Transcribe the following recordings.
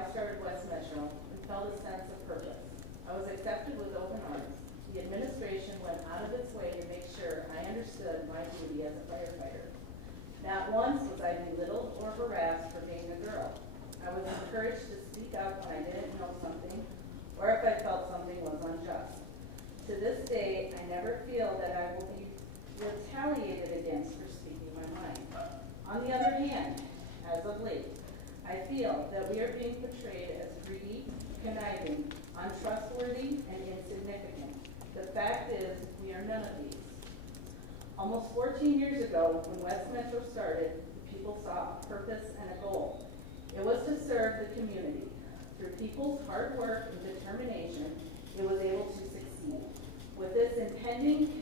I started West Metro and felt a sense of purpose. I was accepted with open arms. The administration went out of its way to make sure I understood my duty as a firefighter. Not once was I belittled or harassed for being a girl. I was encouraged to speak up when I didn't know something or if I felt something was unjust. To this day, I never feel that I will be retaliated against for speaking my mind. On the other hand, as of late, I feel that we are being portrayed as greedy, conniving, untrustworthy, and insignificant. The fact is, we are none of these. Almost 14 years ago, when West Metro started, the people saw a purpose and a goal. It was to serve the community. Through people's hard work and determination, it was able to succeed. With this impending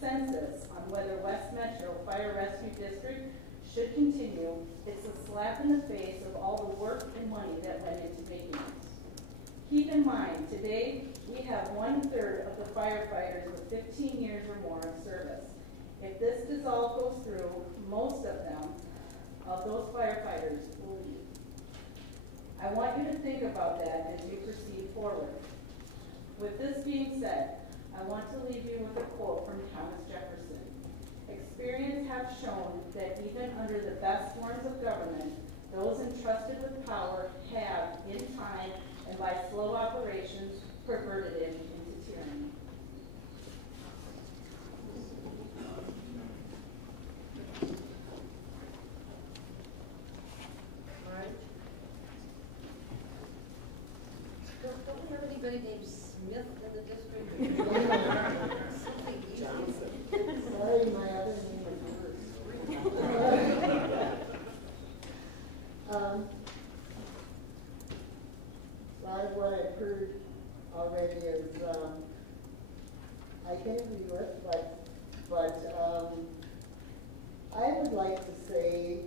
consensus on whether West Metro Fire Rescue District should continue, it's a slap in the face of all the work and money that went into making it. Keep in mind, today we have 1/3 of the firefighters with 15 years or more of service. If this dissolve goes through, most of those firefighters will leave. I want you to think about that as you proceed forward. With this being said, I want to leave you with a quote from Thomas Jefferson. Experience has shown that even under the best forms of government, those entrusted with power have, in time and by slow operations, perverted it into tyranny. All right. Don't we have anybody named Smith in the district? Something easy. Sorry, my other name is Bruce. A lot of what I've heard already is I can agree with, but I would like to say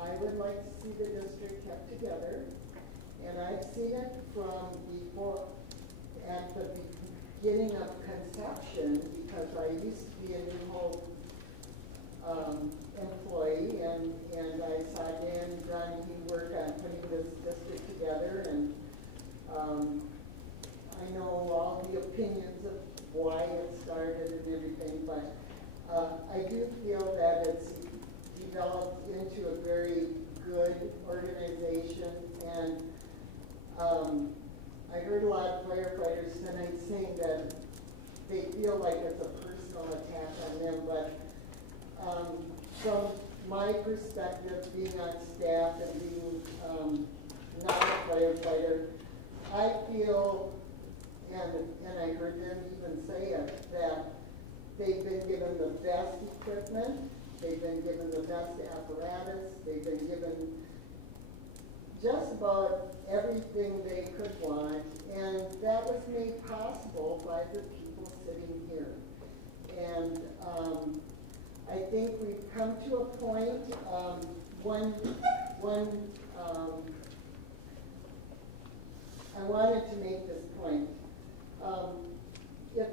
I would like to see the district kept together, and I've seen it from before at the beginning of conception, because I used to be a New Hope employee, and I saw Dan Grunke work on putting this district together, and I know all the opinions of why it started and everything, but I do feel that it's developed into a very good organization, and I heard a lot of firefighters tonight saying that they feel like it's a personal attack on them, but from my perspective, being on staff and being not a firefighter, I feel, and I heard them even say it, that they've been given the best equipment, they've been given the best apparatus, they've been given just about everything they could want, and that was made possible by the people sitting here. And I think we've come to a point, I wanted to make this point. If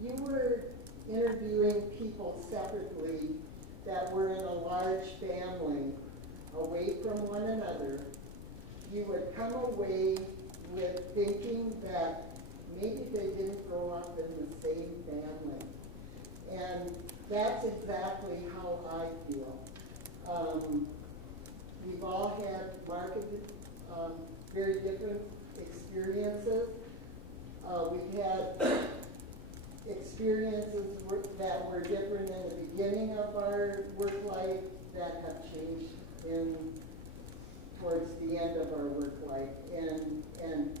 you were interviewing people separately that were in a large family away from one another, you would come away with thinking that maybe they didn't grow up in the same family. And that's exactly how I feel. We've all had markedly very different experiences. We've had experiences that were different in the beginning of our work life that have changed towards the end of our work life. And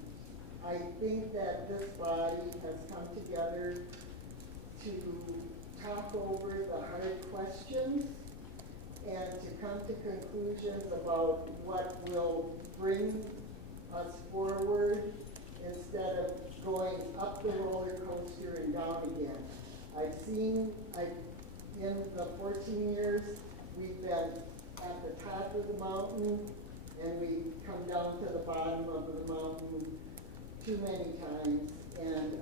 I think that this body has come together to talk over the hard questions and to come to conclusions about what will bring us forward instead of going up the roller coaster and down again. In the 14 years, we've been at the top of the mountain and we've come down to the bottom of the mountain too many times. And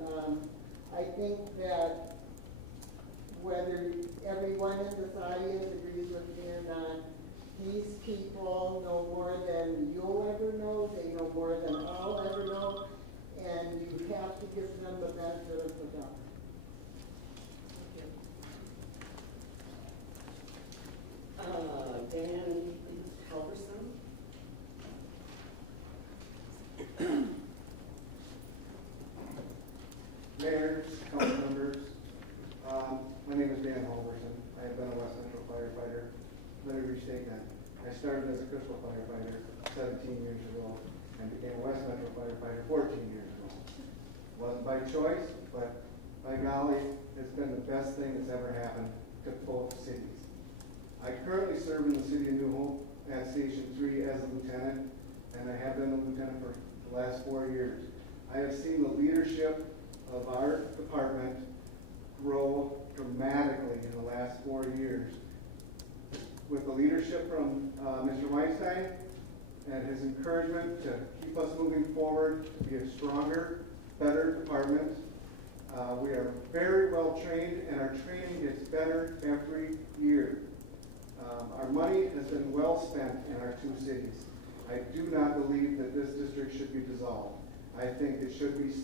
I think that whether everyone in this audience agrees with me or not, these people know more than you'll ever know, they know more than I'll ever know, and you have to give them the benefit of the doubt. Dan Halverson. Mayor, council members, my name is Dan Halverson. I have been a West Central firefighter. Let me restate that. I started as a Crystal firefighter 17 years ago and became a West Metro firefighter 14 years ago. Wasn't by choice, but by golly, it's been the best thing that's ever happened to both cities. I currently serve in the city of New Hope at Station 3 as a lieutenant, and I have been a lieutenant for the last 4 years. I have seen the leadership of our department grow dramatically in the last 4 years. With the leadership from Mr. Weinstein and his encouragement to keep us moving forward, to be a stronger, better department. We are very well trained, and our training gets better every year. Our money has been well spent in our two cities. I do not believe that this district should be dissolved. I think it should be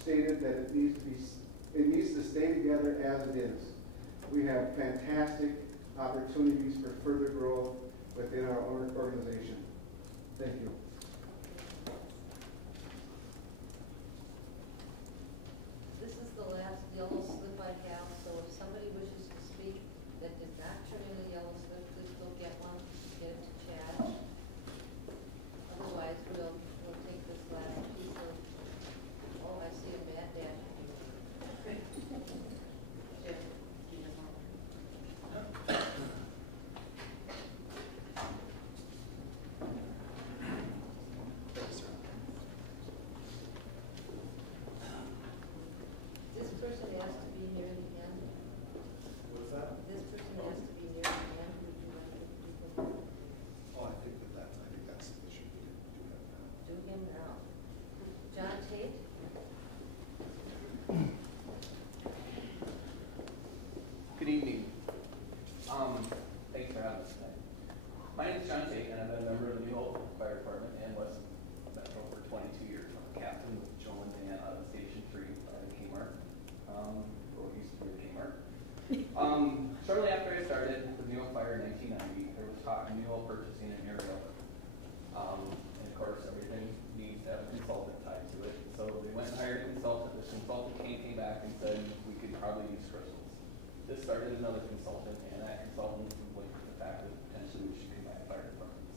stated that it needs to stay together as it is. We have fantastic opportunities for further growth within our organization. Thank you. This is the last yellow slip I have, so if somebody wishes to speak that did not turn in a yellow slip, please go get one, get it to Chad. Otherwise, we'll take this last piece of, oh, I see a bad dash. This person has to be near the end. What's that? This person has to be near the end. Would you like to do Oh, I think that's sufficient. do him now? John Tate? Good evening. Thanks for having us tonight. My name is John Tate, and I've been a member of the New Hope Fire Department and West Metro for 22 years. I'm a captain with Joe and Dan out of Station 3 by the Kmart. Or used to be the Kmart. Shortly after I started with New Hope Fire in 1990, there was talk of New Hope purchasing an aerial. And of course, everything needs to have a consultant tied to it. So they went and hired a consultant. This consultant came back and said we could probably use crystals. This started another consultant, and that consultant linked to the fact that potentially we should combine fire departments.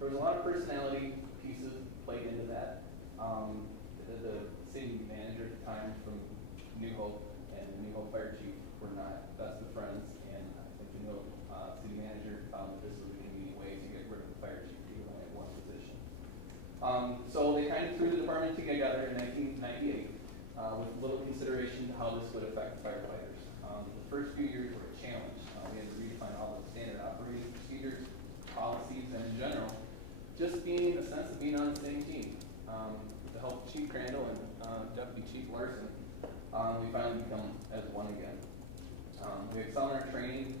There was a lot of personality pieces played into that. The city manager at the time from New Hope and the New Hope Fire Chief were not best of friends, and I think the New Hope city manager found that this was a convenient way to get rid of the fire chief. He only had one position. So they kind of threw the department together in 1998 with little consideration to how this would affect firefighters. The first few years were a challenge. We had to redefine all the standard operating procedures, policies, and in general, just being a sense of being on the same team. With the help of Chief Crandall and Deputy Chief Larson, we finally become as one again. We excel in our training,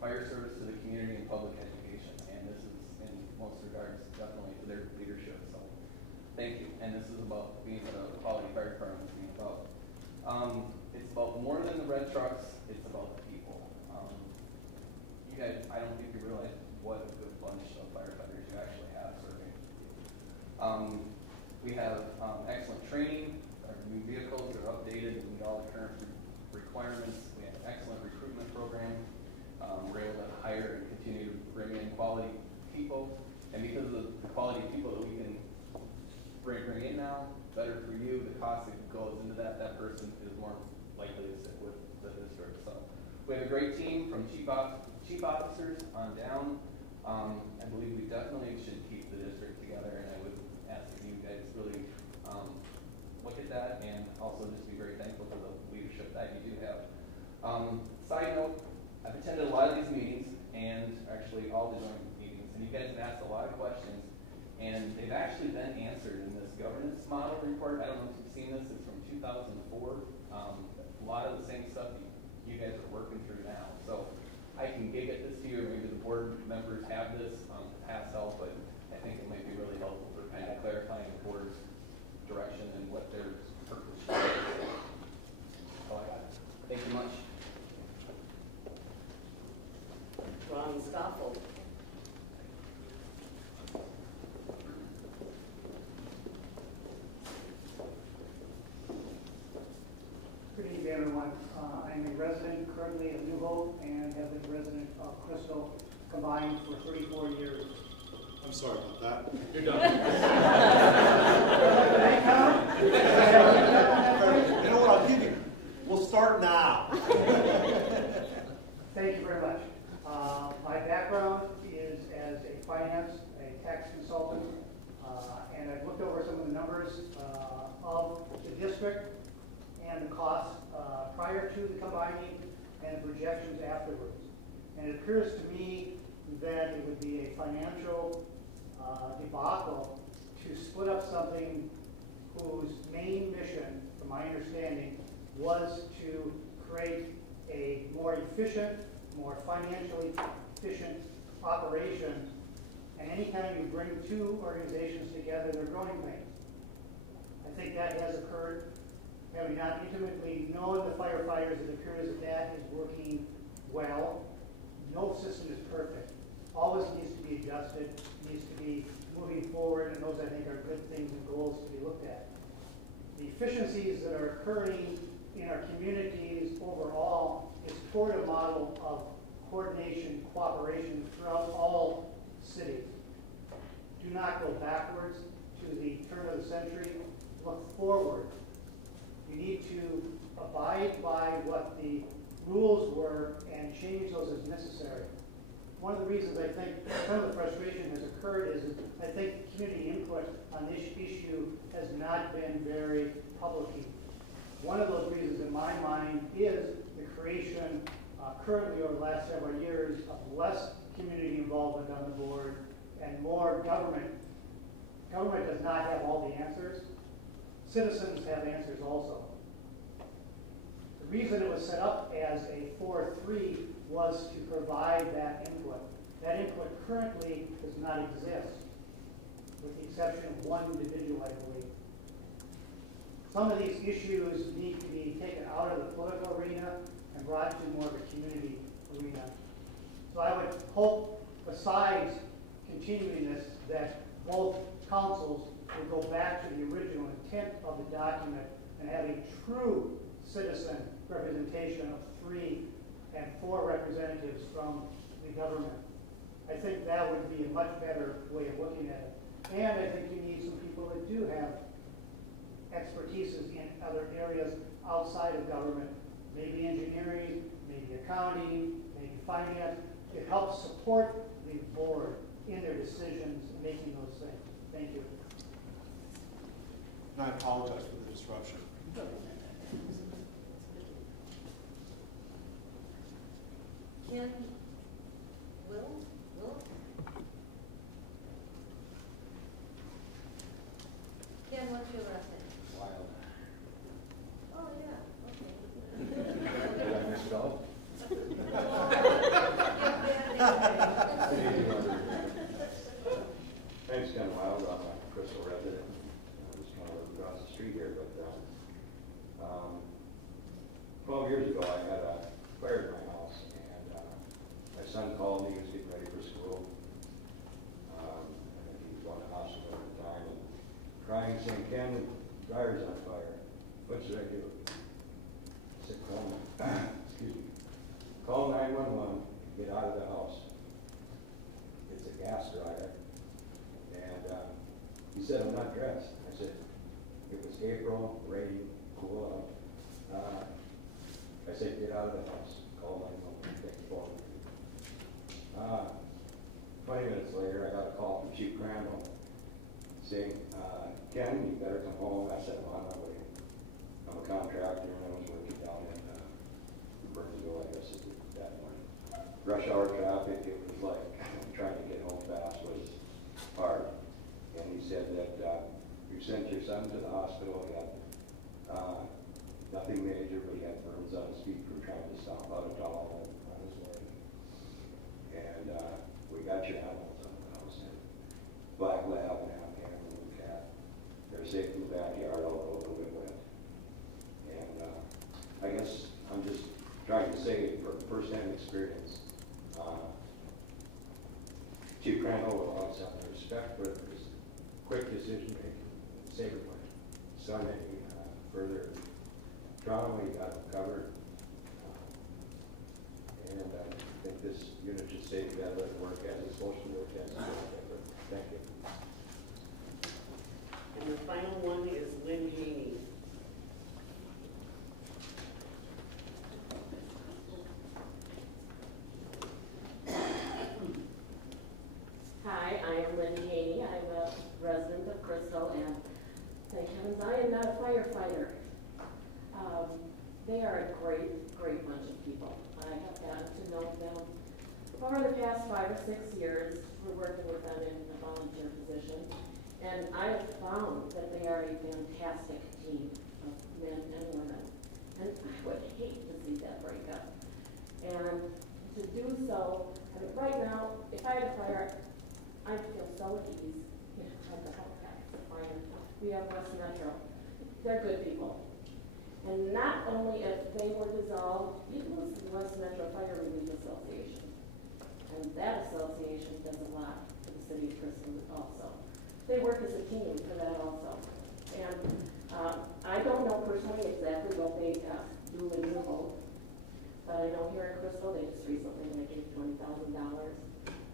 fire service to the community, and public education, and this is in most regards definitely to their leadership. So thank you. And this is about being a quality fire department is being about. It's about more than the red trucks, it's about the people. You guys, I don't think you realize what a good bunch of firefighters you actually have serving. We have excellent training, our new vehicles are updated to meet all the current requirements. We have an excellent recruitment program. We're able to hire and continue to bring in quality people. And because of the quality of people that we can bring in now, better for you, the cost that goes into that person is more likely to stick with the district. So we have a great team from chief officers on down. I believe we definitely should keep the district together, and I would ask that you guys really look at that and also just be very thankful for the leadership that you do have. Side note, I've attended a lot of these meetings, and actually all the joint meetings, and you guys have asked a lot of questions, and they've actually been answered in this governance model report. I don't know if you've seen this, it's from 2004. A lot of the same stuff you guys are working through now. So I can gig it this year, maybe the board members have this, to pass out, but I think it might be really helpful for kind of clarifying the board's direction and what their purpose is. That's all I got. Thank you much. Ron Stoffel. Good evening, everyone. I'm a resident currently of New Hope and have been a resident of Crystal combined for 34 years. I'm sorry about that. You're done. You know what, I'll give you, we'll start now. Thank you very much. My background is as a finance, a tax consultant, and I've looked over some of the numbers of the district and the costs prior to the combining and the projections afterwards. And it appears to me that it would be a financial debacle to split up something whose main mission, from my understanding, was to create a more efficient, more financially efficient operation. And anytime you bring two organizations together, they're growing pains. I think that has occurred. Having not intimately known the firefighters, it appears that that is working well. No system is perfect. Always needs to be adjusted, needs to be moving forward, and those I think are good things and goals to be looked at. The efficiencies that are occurring in our communities overall is toward a model of coordination, cooperation throughout all cities. Do not go backwards to the turn of the century. Look forward. You need to abide by what the rules were and change those as necessary. One of the reasons I think some of the frustration has occurred is I think community input on this issue has not been very public. One of those reasons in my mind is the creation currently over the last several years of less community involvement on the board and more government. Government does not have all the answers. Citizens have answers also. The reason it was set up as a 4-3 was to provide that input. That input currently does not exist, with the exception of one individual, I believe. Some of these issues need to be taken out of the political arena and brought to more of a community arena. So I would hope, besides continuing this, that both councils would go back to the original intent of the document and have a true citizen representation of 3 and 4 representatives from the government. I think that would be a much better way of looking at it. And I think you need some people that do have expertises in other areas outside of government, maybe engineering, maybe accounting, maybe finance. It helps support the board in their decisions and making those things. Thank you. And I apologize for the disruption. Ken, Will? Ken, what's your last name? Wild. Oh, yeah, okay. Did I miss it all? Thanks, Ken Wild. I'm a Crystal resident. I'm just kind of across the street here, but 12 years ago I had a fire in my house, and my son called me. He was getting ready for school. And he was going to the hospital at the time and crying, saying, "Ken, the dryer's on fire. What should I do?" I said, excuse me, call 911, get out of the house. It's a gas dryer. And he said, "I'm not dressed." I said, "It was April, rain, cool out." I said, "Get out of the house. Call 911, take the phone." 20 minutes later, I got a call from Chief Crandall saying, "Ken, you better come home." I said, "I'm on my way. I'm a contractor, and I was working down in Burnsville, I guess, that morning. Rush hour traffic, it was like trying to get home fast was hard." And he said that you sent your son to the hospital. He had nothing major, but he had burns on his feet from trying to stomp out a dog on his way. And we got your animals on the house, and black lab and a little cat. They're safe in the backyard, although a little bit wet. And I guess I'm just trying to say from first-hand experience, Chief Crandall will always have the respect for his quick decision-making, save my son any further trauma. He got him covered. And I think this unit should stay together and work as it's supposed to work as it's together. Thank you. And the final one is Lynn Haney. Hi, I am Lynn Haney. I'm a resident of Crystal, and thank heavens I am not a firefighter. They are a great, great bunch of people. I have gotten to know them over the past 5 or 6 years. We're working with them in a volunteer position, and I have found that they are a fantastic team of men and women, and I would hate to see that break up. And to do so, I mean, right now, if I had a fire, I'd feel so at ease. You know, I'd go, okay, it's a fire. We have West Metro. They're good people. And not only if they were dissolved, you lose the West Metro Fire Relief Association. And that association does a lot for the city of Crystal also. They work as a team for that also. And I don't know personally exactly what they do in Newholt, but I know here in Crystal, they just recently gave $20,000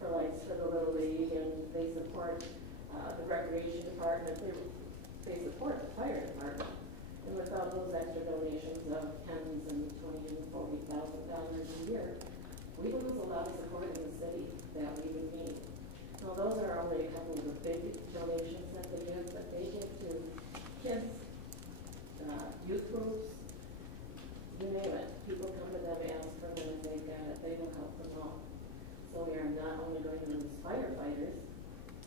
for lights for the Little League, and they support the recreation department. They support the fire department. And with all those extra donations of tens and $20,000 and $40,000 a year, we lose a lot of support in the city that we would need. So those are only a couple of the big donations that they give to kids, youth groups, you name it. People come to them, ask for them, if they've got it, they will help them all. So we are not only going to lose firefighters,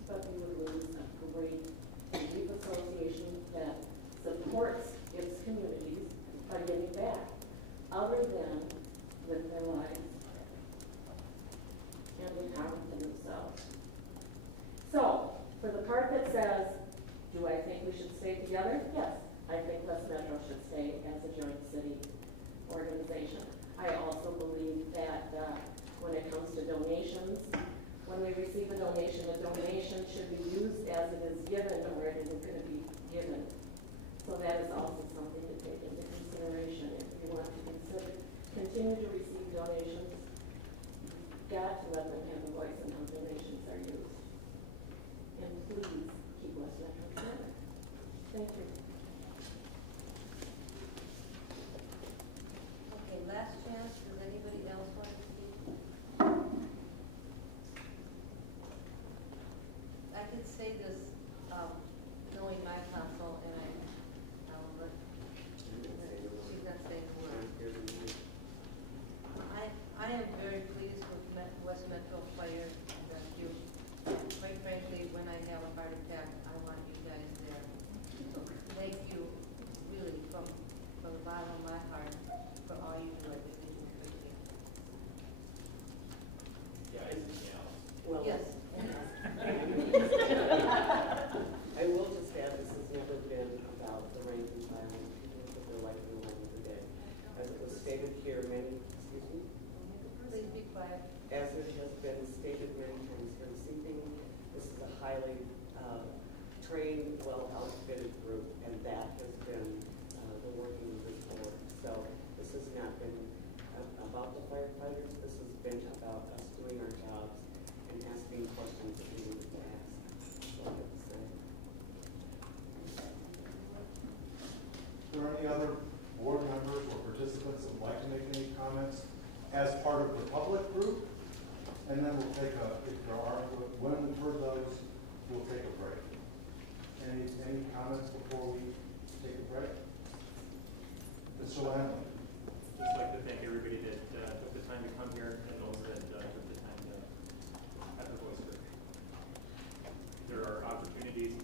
but we would lose a great youth association that supports its communities by giving back, other than with their lives and with harm to themselves. So, for the part that says, do I think we should stay together? Yes, I think West Metro should stay as a joint city organization. I also believe that when it comes to donations, when we receive a donation should be used as it is given or it is going to be given. So that is also something to take into consideration. If you want to continue to receive donations, you've got to let them have a voice in how donations are used. And please keep West Metro together. Thank you. Okay, last chance. Does anybody else want to speak? I could say this, knowing my counsel, and she's not saying a word. I am very pleased with West Metro Fire Rescue. Quite frankly, when I have a heart attack, I want you guys there. So thank you, really, from the bottom of my heart, for all you do. I really appreciate it. Well, Yes. I will just add, this has never been about the rank and file and people put their life in the line of the day. As it was stated here, excuse me? Please be quiet. As it has been stated many times here this evening, this is a highly trained, well-outfitted group, and that has been the working of this board. So this has not been about the firefighters. This has been about us doing our jobs and asking questions that we need to ask. That's all I have to say. Are there any other board members or participants that would like to make any comments as part of the public group? And then we'll take if there are, when we've heard those, we'll take a break. Any comments before we take a break? Mr. Lamb? Just like to thank everybody that took the time to come here and those that took the time to have their voice heard. There are opportunities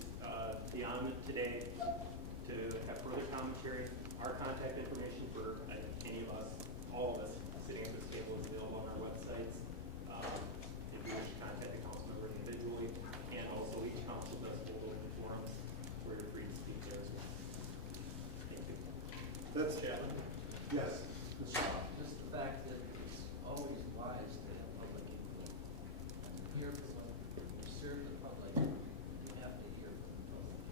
beyond today to have further commentary. Our contact information for any of us, all of us sitting at this table is available on our websites. That's Chapman? Yes. Mr. Rob. Just the fact that it's always wise to have public input. Hear from, serve the public, you have to hear from the public.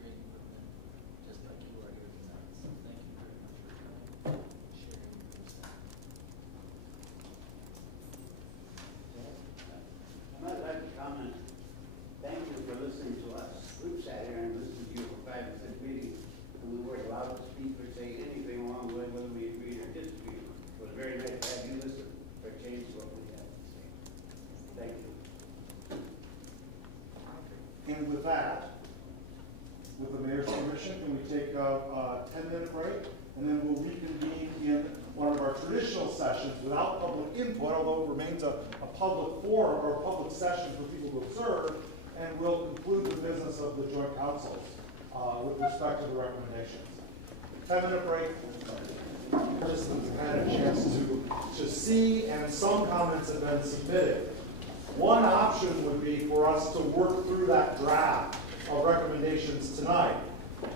Hearing from them, just like you are here tonight. So thank you very much for coming, sharing your insight. I'd like to comment, thank you for listening to us. We've sat here and listened to you for 5 or 6 meetings, and we weren't allowed to speak or say anything along the way, whether we agreed or disagreed. It was very nice to have you listen for change what we had to say. Thank you. And with that, with the mayor's permission, can we take a 10-minute break? And then we'll reconvene in one of our traditional sessions without public input, although it remains a public forum or a public session for people to observe, and we'll conclude the business of the joint councils with respect to the recommendations. 10-minute break. Participants have had a chance to see, and some comments have been submitted. One option would be for us to work through that draft of recommendations tonight.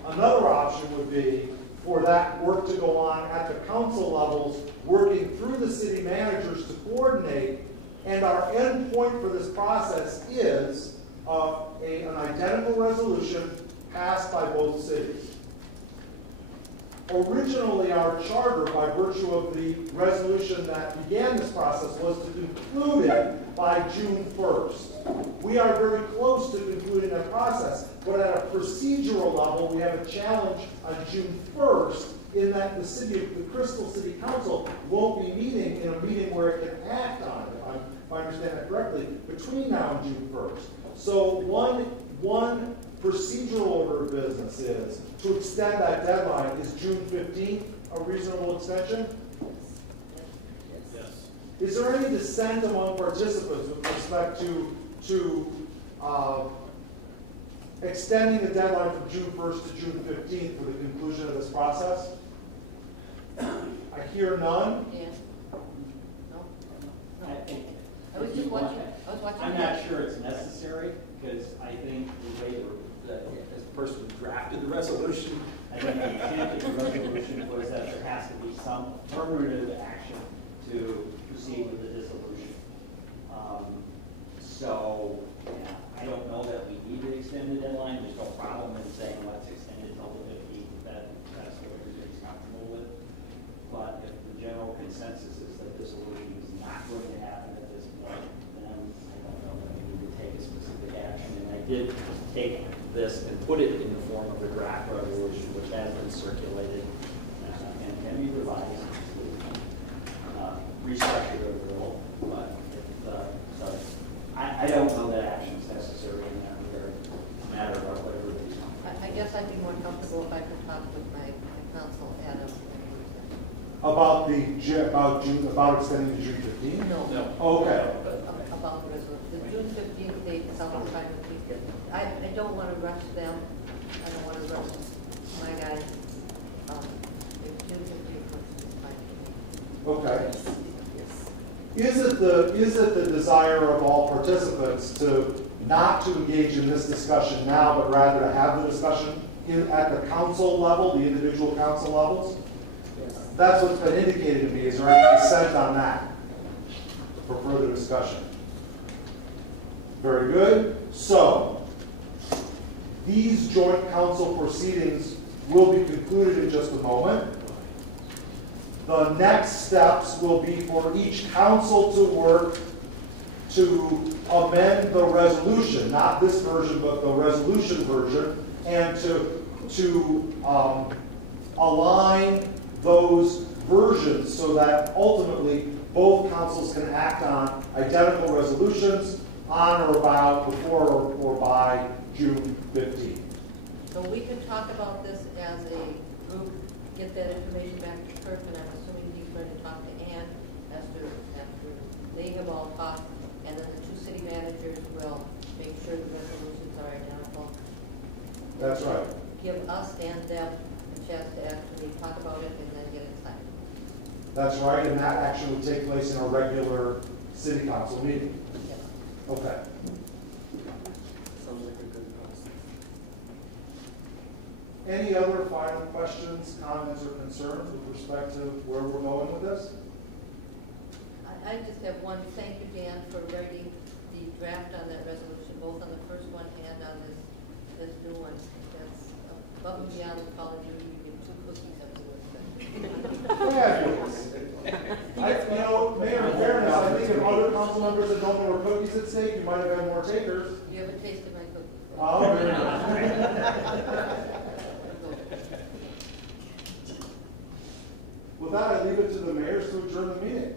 Another option would be for that work to go on at the council levels, working through the city managers to coordinate. And our end point for this process is an identical resolution passed by both cities. Originally, our charter, by virtue of the resolution that began this process, was to conclude it by June 1st. We are very close to concluding that process, but at a procedural level, we have a challenge on June 1st in that the Crystal City Council won't be meeting in a meeting where it can act on it, if I understand that correctly, between now and June 1st. So one procedural order of business is to extend that deadline. Is June 15th a reasonable extension? Yes. Is there any dissent among participants with respect to extending the deadline from June 1st to June 15th for the conclusion of this process? I hear none. Yeah. No? I think I was just watching, I was watching. I'm not sure it's necessary, because I think the way as the person who drafted the resolution, I think the intent of the resolution was that there has to be some affirmative action to proceed with the dissolution. So, yeah, I don't know that we need to extend the deadline. There's no problem in saying let's extend it until the 15th, that's what everybody's comfortable with. But if the general consensus is that dissolution is not going to happen at this point, then I don't know that we need to take a specific action. And I did take this and put it in the form of a draft resolution, which has been circulated and can be revised, restructured a little. But so I don't know that action is necessary in that regard. It's a matter of whatever it is. I guess I'd be more comfortable if I could talk with my counsel, Adam. About extending to June 15th? No. Okay. About the resolution. The June 15th date itself, I'm trying to keep it. I don't want to rush them. I don't want to rush my guys. If June 15th is fine. Okay. Is it the desire of all participants to not to engage in this discussion now, but rather to have the discussion at the council level, the individual council levels? Yes. That's what's been indicated to me. Is there any consent on that for further discussion? Very good. So, these joint council proceedings will be concluded in just a moment. The next steps will be for each council to work to amend the resolution, not this version, but the resolution version, and to align those versions so that ultimately both councils can act on identical resolutions on or about before or by June 15th. So we can talk about this as a group, get that information back to Kirk, and I'm assuming he's going to talk to Ann after they have all talked, and then the two city managers will make sure the resolutions are identical. That's right. Give us and them a chance to actually talk about it and then get it signed. That's right, and that actually would take place in a regular city council meeting. Yes. Okay. Sounds like a good process. Any other final questions, comments, or concerns with respect to where we're going with this? I just have one, thank you, Dan, for writing the draft on that resolution, both on the first one and on this new one. That's above and beyond the Call of Duty, you get 2 cookies every Fabulous. Mayor, in fairness, I think if other council members that don't know where cookies at stake, you might have had more takers. You haven't tasted my cookies. Oh, very good. With that, I leave it to the mayors to adjourn the meeting.